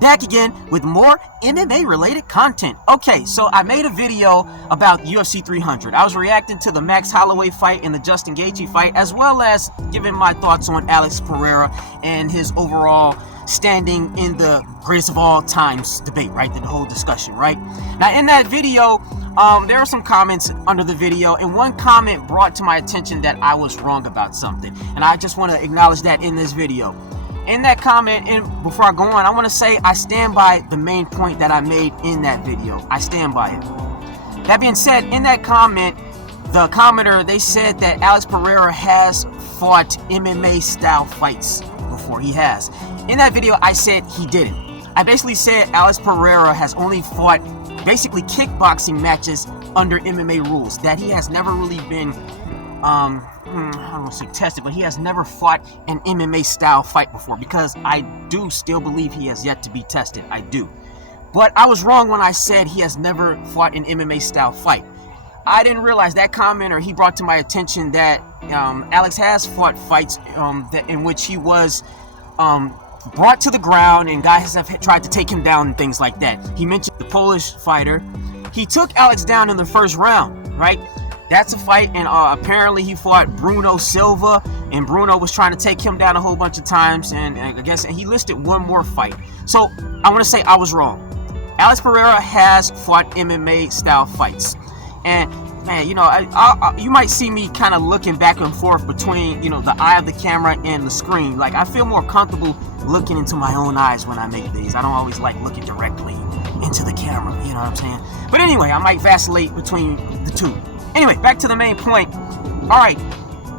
Back again with more MMA related content. Okay, so I made a video about UFC 300. I was reacting to the Max Holloway fight and the Justin Gaethje fight, as well as giving my thoughts on Alex Pereira and his overall standing in the greatest of all times debate, right? The whole discussion, right? Now, in that video, there are some comments under the video, and one comment brought to my attention that I was wrong about something, and I just want to acknowledge that in this video. In that comment, and before I go on, I want to say I stand by the main point that I made in that video. I stand by it. That being said, in that comment, the commenter, they said that Alex Pereira has fought MMA style fights before. He has. In that video, I said he didn't. I basically said Alex Pereira has only fought basically kickboxing matches under MMA rules, that he has never really been I don't want to say tested, but he has never fought an MMA style fight before, because I do still believe he has yet to be tested. I do. But I was wrong when I said he has never fought an MMA style fight. I didn't realize that commenter, he brought to my attention that Alex has fought fights in which he was brought to the ground and guys have tried to take him down and things like that. He mentioned the Polish fighter. He took Alex down in the first round, right? That's a fight, and apparently he fought Bruno Silva, and Bruno was trying to take him down a whole bunch of times, and I guess he listed one more fight. So I want to say I was wrong. Alex Pereira has fought MMA style fights, and man, you know, you might see me kind of looking back and forth between, you know, the eye of the camera and the screen. Like, I feel more comfortable looking into my own eyes when I make these. I don't always like looking directly into the camera, you know what I'm saying? But anyway, I might vacillate between the two. Anyway, back to the main point. Alright,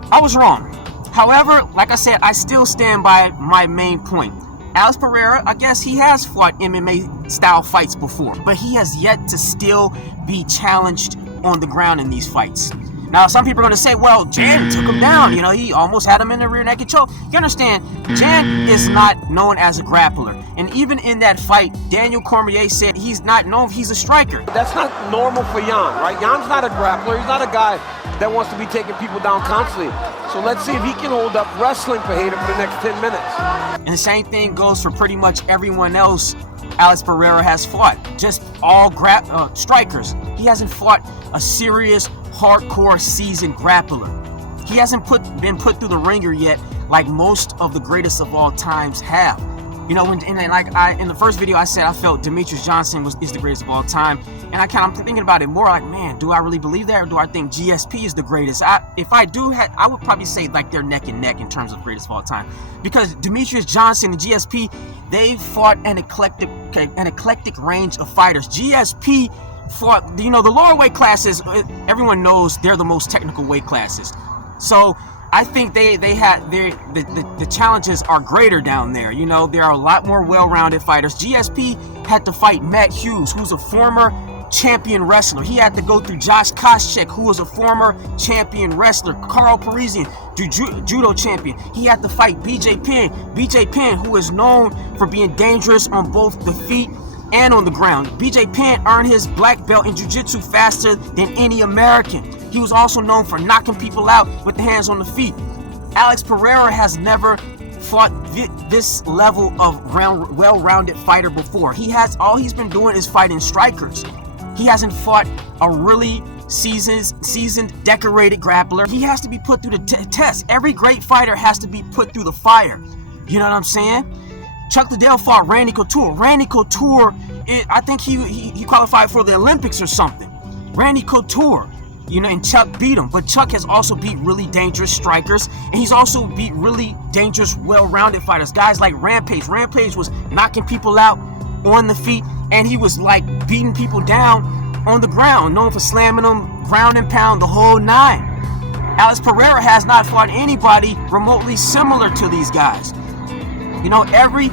I was wrong. However, like I said, I still stand by my main point. Alex Pereira, I guess he has fought MMA style fights before, but he has yet to still be challenged on the ground in these fights. Now, some people are going to say, well, Jan took him down. You know, he almost had him in the rear naked choke. You understand, Jan is not known as a grappler. And even in that fight, Daniel Cormier said he's not known, he's a striker. That's not normal for Jan, right? Jan's not a grappler. He's not a guy that wants to be taking people down constantly. So let's see if he can hold up wrestling for Hayter for the next 10 minutes. And the same thing goes for pretty much everyone else Alex Pereira has fought. Just all strikers. He hasn't fought a serious, hardcore, seasoned grappler. He hasn't been put through the ringer yet, like most of the greatest of all times have. You know, in the first video, I said I felt Demetrius Johnson is the greatest of all time, and I'm thinking about it more like, man, do I really believe that, or do I think GSP is the greatest? If I do, I would probably say like they're neck and neck in terms of greatest of all time, because Demetrius Johnson and GSP, they fought an eclectic range of fighters. GSP fought, you know, the lower weight classes. Everyone knows they're the most technical weight classes, so I think the challenges are greater down there. You know, there are a lot more well-rounded fighters. GSP had to fight Matt Hughes, who's a former champion wrestler. He had to go through Josh Koscheck, who was a former champion wrestler. Carl Parisian, judo champion. He had to fight BJ Penn. BJ Penn, who is known for being dangerous on both the feet and on the ground. BJ Penn earned his black belt in jiu-jitsu faster than any American. He was also known for knocking people out with the hands on the feet. Alex Pereira has never fought this level of well-rounded fighter before. All he's been doing is fighting strikers. He hasn't fought a really seasoned, decorated grappler. He has to be put through the test. Every great fighter has to be put through the fire. You know what I'm saying? Chuck Liddell fought Randy Couture. Randy Couture, I think he qualified for the Olympics or something. Randy Couture, you know, and Chuck beat him. But Chuck has also beat really dangerous strikers, and he's also beat really dangerous, well-rounded fighters. Guys like Rampage. Rampage was knocking people out on the feet, and he was like beating people down on the ground, known for slamming them ground and pound the whole nine. Alex Pereira has not fought anybody remotely similar to these guys. You know, every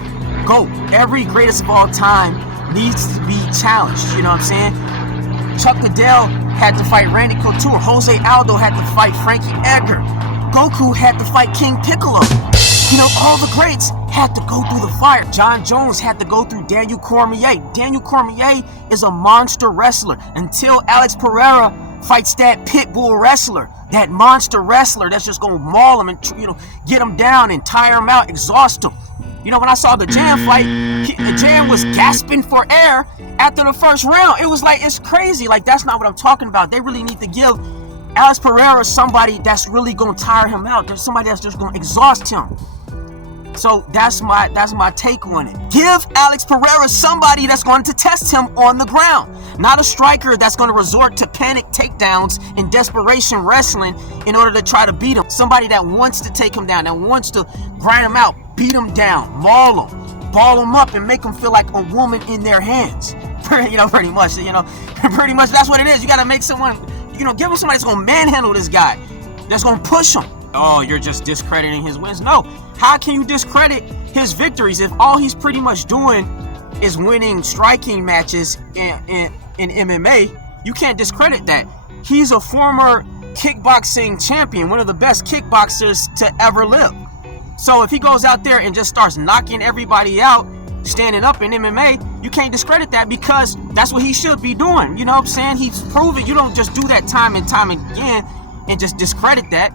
GOAT, every greatest of all time needs to be challenged, you know what I'm saying? Chuck Liddell had to fight Randy Couture. Jose Aldo had to fight Frankie Edgar. Goku had to fight King Piccolo. You know, all the greats had to go through the fire. John Jones had to go through Daniel Cormier. Daniel Cormier is a monster wrestler until Alex Pereira fights that pit bull wrestler, that monster wrestler that's just going to maul him and, you know, get him down and tire him out, exhaust him. You know, when I saw the Jan fight, Jan was gasping for air after the first round. It was like, it's crazy. Like, that's not what I'm talking about. They really need to give Alex Pereira somebody that's really going to tire him out. There's somebody that's just going to exhaust him. So that's my take on it. Give Alex Pereira somebody that's going to test him on the ground. Not a striker that's going to resort to panic takedowns and desperation wrestling in order to try to beat him. Somebody that wants to take him down, that wants to grind him out, beat him down, maul him, ball him up, and make him feel like a woman in their hands. Pretty much that's what it is. You got to make someone, give him somebody that's going to manhandle this guy, that's going to push him. Oh, you're just discrediting his wins. No. How can you discredit his victories if all he's pretty much doing is winning striking matches in MMA? You can't discredit that. He's a former kickboxing champion, one of the best kickboxers to ever live. So if he goes out there and just starts knocking everybody out, standing up in MMA, you can't discredit that because that's what he should be doing. You know what I'm saying? He's proven you don't just do that time and time again and just discredit that.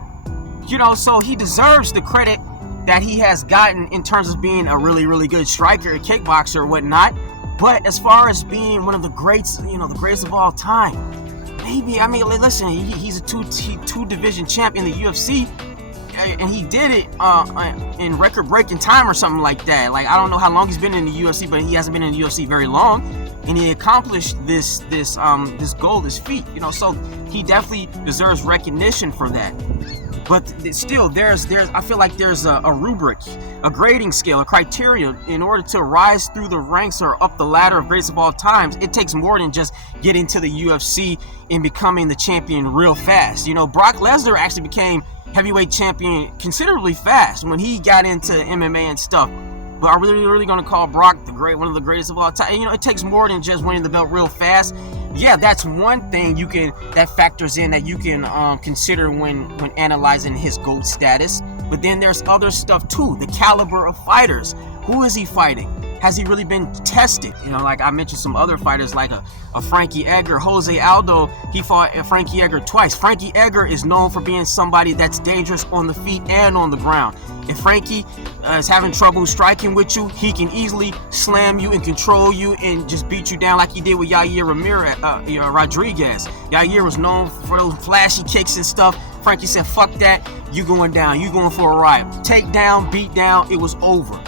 So he deserves the credit that he has gotten in terms of being a really, really good striker, a kickboxer, or whatnot. But as far as being one of the greats, the greatest of all time, maybe, listen, he's a two division champ in the UFC, and he did it in record-breaking time or something like that. Like, I don't know how long he's been in the UFC, but he hasn't been in the UFC very long, and he accomplished this goal, this feat. So he definitely deserves recognition for that. But still, I feel like there's a rubric, a grading scale, a criteria in order to rise through the ranks or up the ladder of greatest of all times. It takes more than just getting to the UFC and becoming the champion real fast. Brock Lesnar actually became heavyweight champion considerably fast when he got into MMA and stuff. But are we really going to call Brock one of the greatest of all time? It takes more than just winning the belt real fast. Yeah, that's one thing that factors in that you can consider when analyzing his GOAT status. But then there's other stuff too. The caliber of fighters. Who is he fighting? Has he really been tested? Like I mentioned some other fighters like a Frankie Edgar, Jose Aldo. He fought Frankie Edgar twice. Frankie Edgar is known for being somebody that's dangerous on the feet and on the ground. If Frankie is having trouble striking with you, he can easily slam you and control you and just beat you down like he did with Yair Rodriguez. Yair was known for those flashy kicks and stuff. Frankie said, fuck that, you going down, you going for a ride. Take down, beat down, it was over.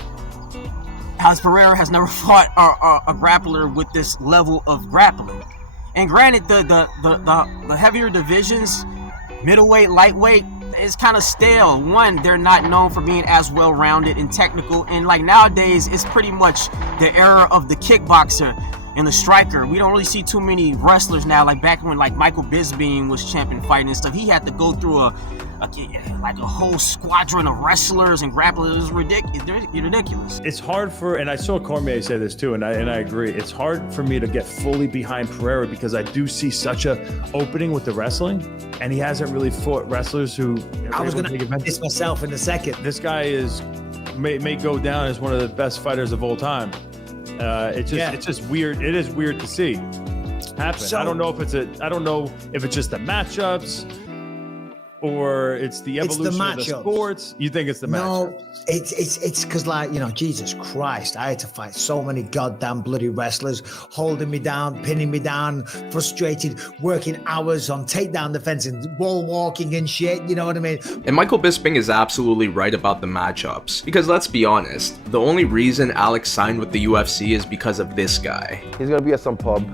Alex Pereira has never fought a grappler with this level of grappling. And granted, the heavier divisions, middleweight, lightweight, is kind of stale. One, they're not known for being as well-rounded and technical. And like nowadays, it's pretty much the era of the kickboxer and the striker. We don't really see too many wrestlers now. Like back when Michael Bisping was champion fighting and stuff, he had to go through a whole squadron of wrestlers and grapplers. It was ridiculous. It's hard and I saw Cormier say this too, and I agree. It's hard for me to get fully behind Pereira because I do see such a opening with the wrestling, and he hasn't really fought wrestlers who. I was going to make this myself in a second. This guy may go down as one of the best fighters of all time. It's just weird. It is weird to see happen. I don't know if it's just the matchups. Or it's the evolution of the sports. You think it's the matchups? No, it's because Jesus Christ, I had to fight so many goddamn bloody wrestlers holding me down, pinning me down, frustrated, working hours on takedown defense and wall walking and shit. You know what I mean? And Michael Bisping is absolutely right about the matchups. Because let's be honest, the only reason Alex signed with the UFC is because of this guy. He's gonna be at some pub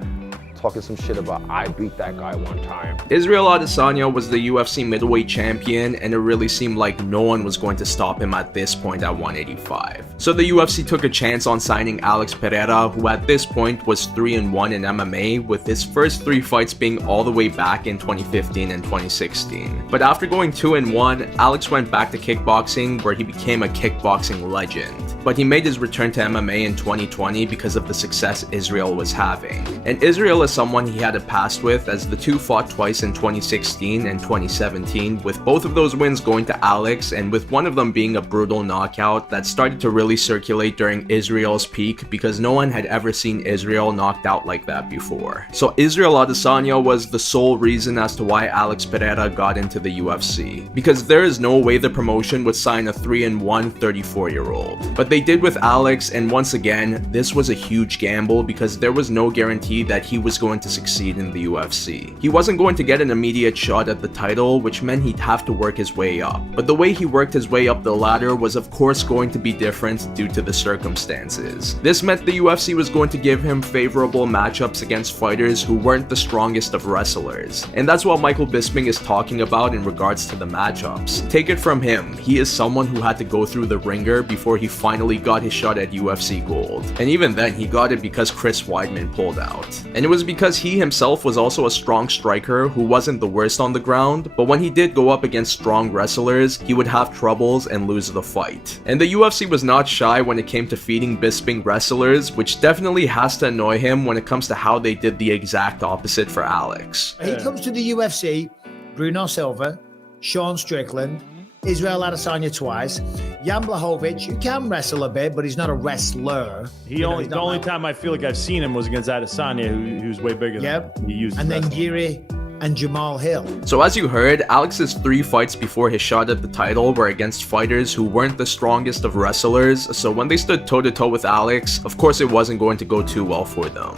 talking some shit about I beat that guy one time. Israel Adesanya was the UFC middleweight champion, and it really seemed like no one was going to stop him at this point at 185. So the UFC took a chance on signing Alex Pereira, who at this point was 3-1 in MMA, with his first 3 fights being all the way back in 2015 and 2016. But after going 2-1, Alex went back to kickboxing, where he became a kickboxing legend. But he made his return to MMA in 2020 because of the success Israel was having. And Israel is someone he had a past with, as the two fought twice in 2016 and 2017, with both of those wins going to Alex, and with one of them being a brutal knockout that started to really circulate during Israel's peak, because no one had ever seen Israel knocked out like that before. So Israel Adesanya was the sole reason as to why Alex Pereira got into the UFC, because there is no way the promotion would sign a 3-1 34-year-old. But they did with Alex, and once again, this was a huge gamble because there was no guarantee that he was going to succeed in the UFC. He wasn't going to get an immediate shot at the title, which meant he'd have to work his way up. But the way he worked his way up the ladder was of course going to be different due to the circumstances. This meant the UFC was going to give him favorable matchups against fighters who weren't the strongest of wrestlers. And that's what Michael Bisping is talking about in regards to the matchups. Take it from him, he is someone who had to go through the ringer before he finally got his shot at UFC gold. And even then, he got it because Chris Weidman pulled out. And it was because he himself was also a strong striker who wasn't the worst on the ground, but when he did go up against strong wrestlers, he would have troubles and lose the fight. And the UFC was not shy when it came to feeding Bisping wrestlers, which definitely has to annoy him when it comes to how they did the exact opposite for Alex. He comes to the UFC, Bruno Silva, Sean Strickland, Israel Adesanya twice, Jan Blachowicz, who can wrestle a bit, but he's not a wrestler. The only time I feel like I've seen him was against Adesanya, who's way bigger than him. He used and then Giri and Jamal Hill. So as you heard, Alex's 3 fights before his shot at the title were against fighters who weren't the strongest of wrestlers, so when they stood toe-to-toe with Alex, of course it wasn't going to go too well for them.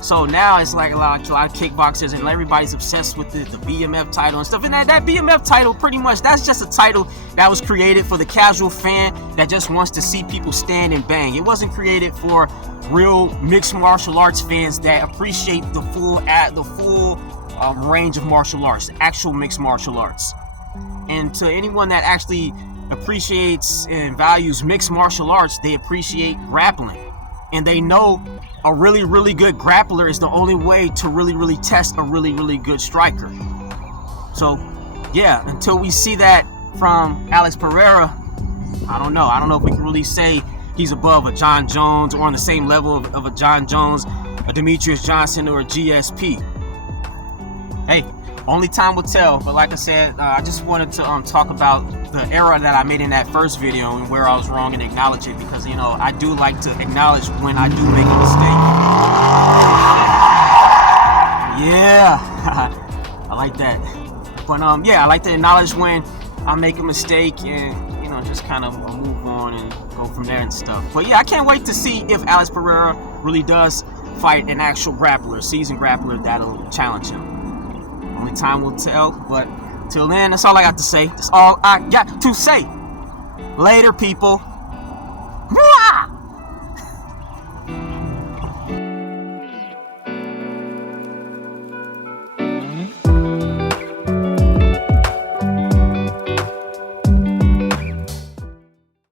So now it's like a lot of kickboxers and everybody's obsessed with the BMF title and stuff. And that BMF title, pretty much, that's just a title that was created for the casual fan that just wants to see people stand and bang. It wasn't created for real mixed martial arts fans that appreciate the full range of martial arts, the actual mixed martial arts. And to anyone that actually appreciates and values mixed martial arts, they appreciate grappling. And they know a really, really good grappler is the only way to really, really test a really, really good striker. So, yeah, until we see that from Alex Pereira, I don't know. I don't know if we can really say he's above a John Jones or on the same level of a John Jones, a Demetrius Johnson, or a GSP. Hey, only time will tell. But like I said, I just wanted to talk about the error that I made in that first video and where I was wrong and acknowledge it, because you know I do like to acknowledge when I do make a mistake. Yeah, I like that. But yeah, I like to acknowledge when I make a mistake and you know just kind of move on and go from there and stuff. But yeah, I can't wait to see if Alex Pereira really does fight an actual grappler, seasoned grappler that'll challenge him. Only time will tell, but till then, that's all I got to say. That's all I got to say. Later, people.